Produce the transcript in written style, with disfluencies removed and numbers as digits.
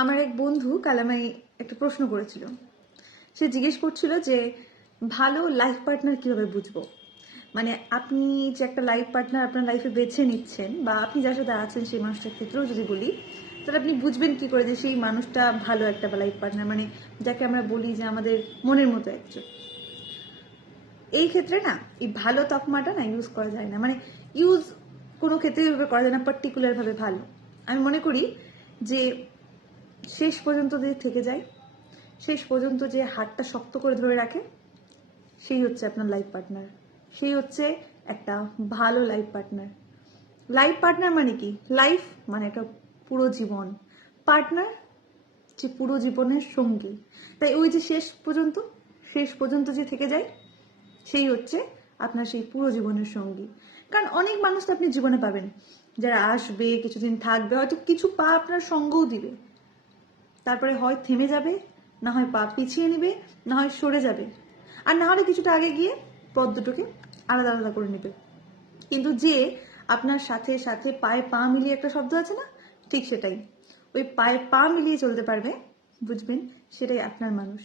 আমার এক বন্ধু কাল আমায় একটা প্রশ্ন করেছিল। সে জিজ্ঞেস করছিল যে ভালো লাইফ পার্টনার কিভাবে বুঝবো। মানে আপনি যে একটা লাইফ পার্টনার আপনার লাইফে বেছে নিচ্ছেন বা আপনি যার সাথে আছেন সেই মানুষটার ক্ষেত্রেও যদি বলি, তাহলে আপনি বুঝবেন কি করে যে সেই মানুষটা ভালো একটা লাইফ পার্টনার, মানে যাকে আমরা বলি যে আমাদের মনের মতো একজন। এই ক্ষেত্রে না এই ভালো তকমাটা না ইউজ করা যায় না, মানে ইউজ কোনো ক্ষেত্রে এইভাবে করা যায় না পার্টিকুলারভাবে ভালো। আমি মনে করি যে শেষ পর্যন্ত যে থেকে যায়, শেষ পর্যন্ত যে হাতটা শক্ত করে ধরে রাখে, সেই হচ্ছে আপনার লাইফ পার্টনার, সেই হচ্ছে একটা ভালো লাইফ পার্টনার। লাইফ পার্টনার মানে কি? লাইফ মানে একটা পুরো জীবন, পার্টনার যে পুরো জীবনের সঙ্গী। তাই ওই যে শেষ পর্যন্ত যে থেকে যায়, সেই হচ্ছে আপনার সেই পুরো জীবনের সঙ্গী। কারণ অনেক মানুষ তো আপনি জীবনে পাবেন যারা আসবে, কিছুদিন থাকবে, হয়তো কিছু পা আপনার সঙ্গও দিবে, তারপরে হয় থেমে যাবে, না হয় পা পিছিয়ে নেবে, না হয় সরে যাবে, আর না হলে কিছুটা আগে গিয়ে পথ দুটোকে আলাদা আলাদা করে নেবে। কিন্তু যে আপনার সাথে সাথে পায়ে পা মিলিয়ে একটা শব্দ আছে না, ঠিক সেটাই। ওই পায়ে পা মিলিয়ে চলতে পারবে, বুঝবেন সেটাই আপনার মানুষ।